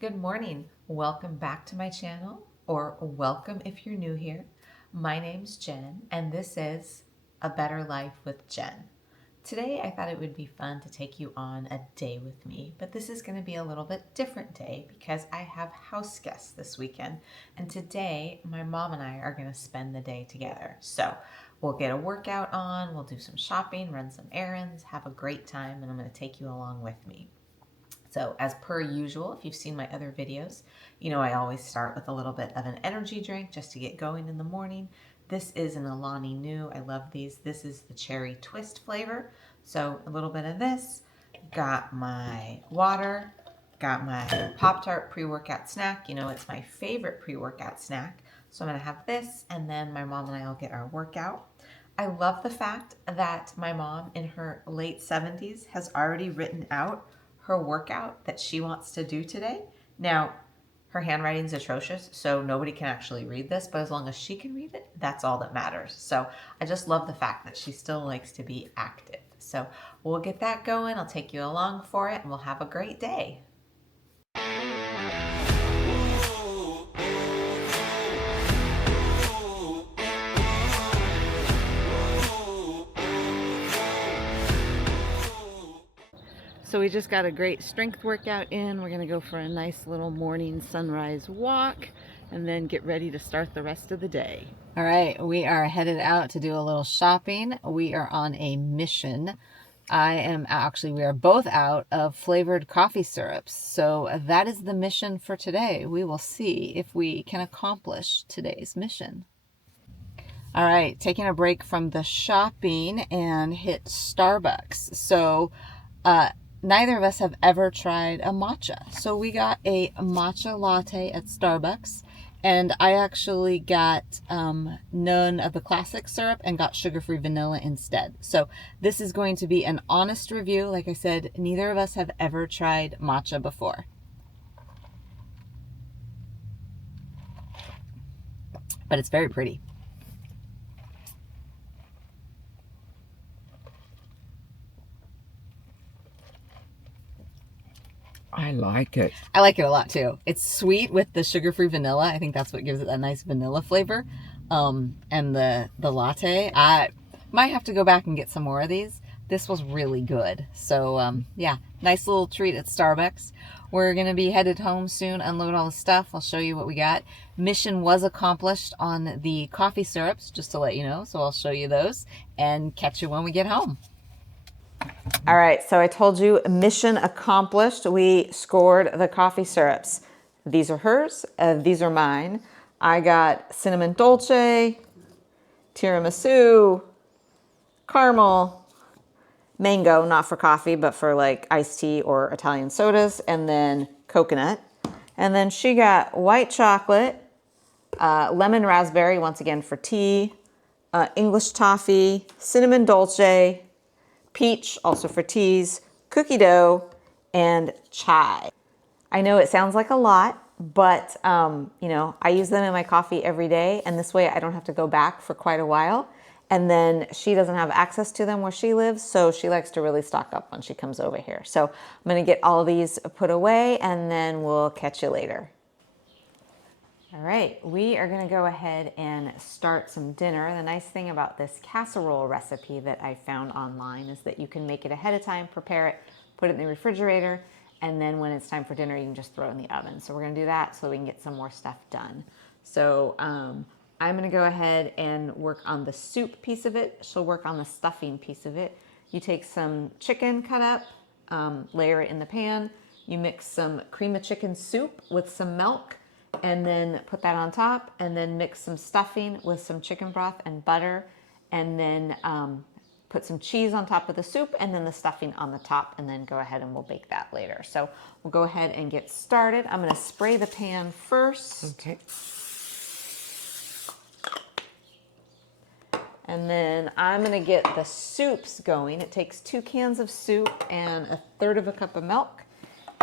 Good morning. Welcome back to my channel, or welcome if you're new here. My name's Jen, and this is A Better Life with Jen. Today, I thought it would be fun to take you on a day with me, but this is going to be a little bit different day because I have house guests this weekend, and today my mom and I are going to spend the day together. So we'll get a workout on, we'll do some shopping, run some errands, have a great time, and I'm going to take you along with me. So as per usual, if you've seen my other videos, you know I always start with a little bit of an energy drink just to get going in the morning. This is an Alani Nu. I love these. This is the cherry twist flavor. So a little bit of this. Got my water. Got my Pop-Tart pre-workout snack. You know it's my favorite pre-workout snack. So I'm going to have this, and then my mom and I will get our workout. I love the fact that my mom in her late 70s has already written out her workout that she wants to do today. Now, her handwriting's atrocious, so nobody can actually read this, but as long as she can read it, that's all that matters. So I just love the fact that she still likes to be active. So we'll get that going. I'll take you along for it, and we'll have a great day. So we just got a great strength workout in. We're gonna go for a nice little morning sunrise walk and then get ready to start the rest of the day. All right, we are headed out to do a little shopping. We are on a mission. We are both out of flavored coffee syrups. So that is the mission for today. We will see if we can accomplish today's mission. All right, taking a break from the shopping and hit Starbucks. So, neither of us have ever tried a matcha. So we got a matcha latte at Starbucks, and I actually got none of the classic syrup and got sugar-free vanilla instead. So this is going to be an honest review. Like I said, neither of us have ever tried matcha before. But it's very pretty. I like it. I like it a lot too. It's sweet with the sugar-free vanilla. I think that's what gives it that nice vanilla flavor. And the latte, I might have to go back and get some more of these. This was really good. So yeah, nice little treat at Starbucks. We're gonna be headed home soon, unload all the stuff. I'll show you what we got. Mission was accomplished on the coffee syrups, just to let you know. So I'll show you those and catch you when we get home. All right, so I told you mission accomplished. We scored the coffee syrups. These are hers, these are mine. I got cinnamon dolce, tiramisu, caramel, mango, not for coffee, but for like iced tea or Italian sodas, and then coconut. And then she got white chocolate, lemon raspberry, once again for tea, English toffee, cinnamon dolce, peach, also for teas, cookie dough, and chai. I know it sounds like a lot, but you know, I use them in my coffee every day, and this way I don't have to go back for quite a while. And then she doesn't have access to them where she lives, so she likes to really stock up when she comes over here. So I'm gonna get all of these put away, and then we'll catch you later. All right, we are gonna go ahead and start some dinner. The nice thing about this casserole recipe that I found online is that you can make it ahead of time, prepare it, put it in the refrigerator, and then when it's time for dinner, you can just throw it in the oven. So we're gonna do that so we can get some more stuff done. So I'm gonna go ahead and work on the soup piece of it. She'll work on the stuffing piece of it. You take some chicken cut up, layer it in the pan. You mix some cream of chicken soup with some milk, and then put that on top, and then mix some stuffing with some chicken broth and butter, and then put some cheese on top of the soup, and then the stuffing on the top, and then go ahead and we'll bake that later. So we'll go ahead and get started. I'm gonna spray the pan first. Okay. And then I'm gonna get the soups going. It takes 2 cans of soup and 1/3 of a cup of milk.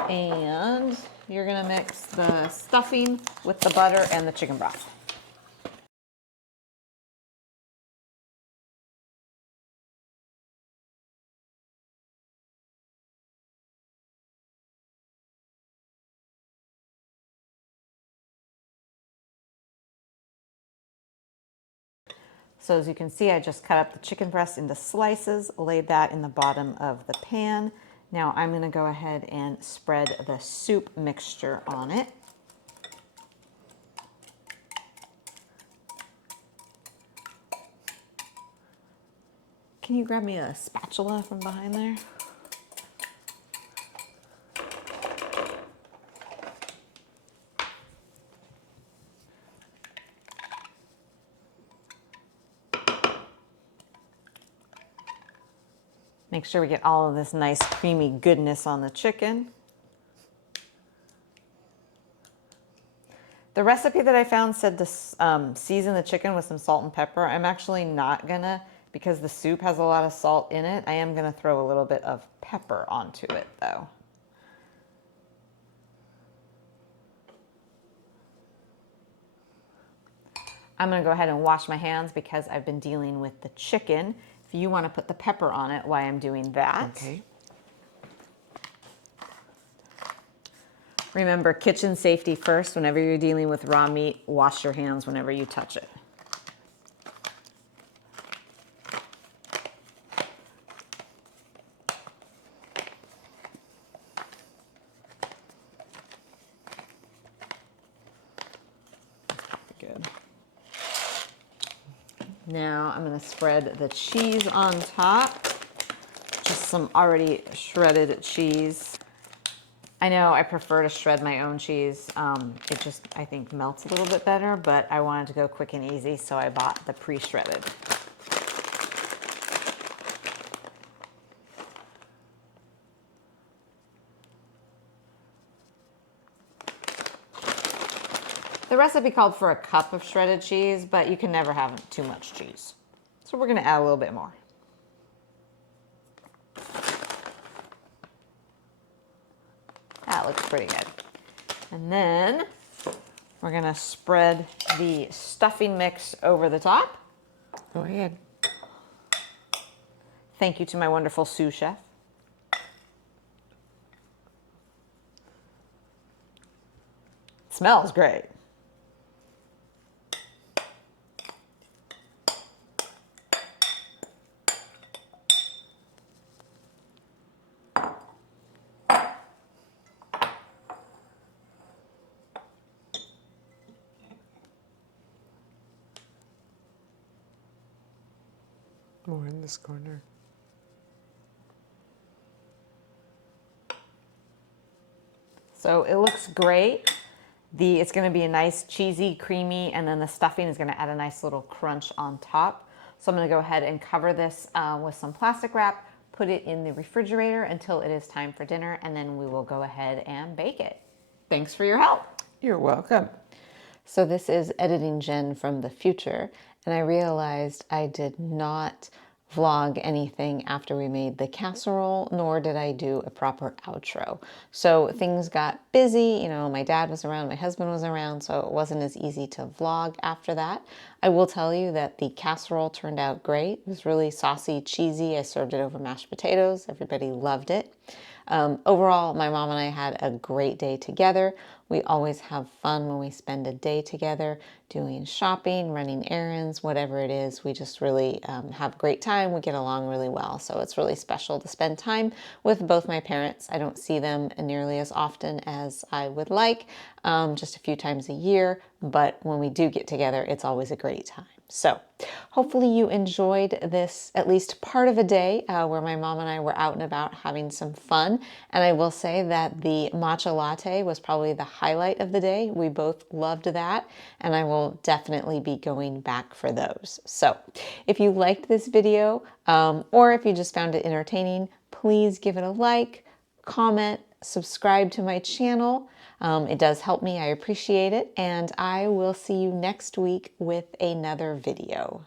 And you're gonna mix the stuffing with the butter and the chicken broth. So as you can see, I just cut up the chicken breast into slices, laid that in the bottom of the pan. Now I'm going to go ahead and spread the soup mixture on it. Can you grab me a spatula from behind there? Make sure we get all of this nice creamy goodness on the chicken. The recipe that I found said to season the chicken with some salt and pepper. I'm actually not gonna, because the soup has a lot of salt in it. I am gonna throw a little bit of pepper onto it though. I'm gonna go ahead and wash my hands because I've been dealing with the chicken. If you wanna put the pepper on it while I'm doing that. Okay. Remember, kitchen safety first. Whenever you're dealing with raw meat, wash your hands whenever you touch it. Good. Now I'm going to spread the cheese on top. Just some already shredded cheese. I know I prefer to shred my own cheese. It just, I think, melts a little bit better, but I wanted to go quick and easy, so I bought the pre-shredded. The recipe called for a cup of shredded cheese, but you can never have too much cheese. So we're gonna add a little bit more. That looks pretty good. And then we're gonna spread the stuffing mix over the top. Go ahead. Thank you to my wonderful sous chef. It smells great. More in this corner. So it looks great. It's gonna be a nice cheesy, creamy, and then the stuffing is gonna add a nice little crunch on top. So I'm gonna go ahead and cover this with some plastic wrap, put it in the refrigerator until it is time for dinner, and then we will go ahead and bake it. Thanks for your help. You're welcome. So this is Editing Jen from the future, and I realized I did not vlog anything after we made the casserole, nor did I do a proper outro. So things got busy, you know, my dad was around, my husband was around, so it wasn't as easy to vlog after that. I will tell you that the casserole turned out great. It was really saucy, cheesy. I served it over mashed potatoes. Everybody loved it. Overall, my mom and I had a great day together. We always have fun when we spend a day together doing shopping, running errands, whatever it is. We just really have a great time. We get along really well. So it's really special to spend time with both my parents. I don't see them nearly as often as I would like, just a few times a year. But when we do get together, it's always a great time. So hopefully you enjoyed this, at least part of a day where my mom and I were out and about having some fun. And I will say that the matcha latte was probably the highlight of the day. We both loved that, and I will definitely be going back for those. So if you liked this video, or if you just found it entertaining, please give it a like, comment, subscribe to my channel. It does help me. I appreciate it. And I will see you next week with another video.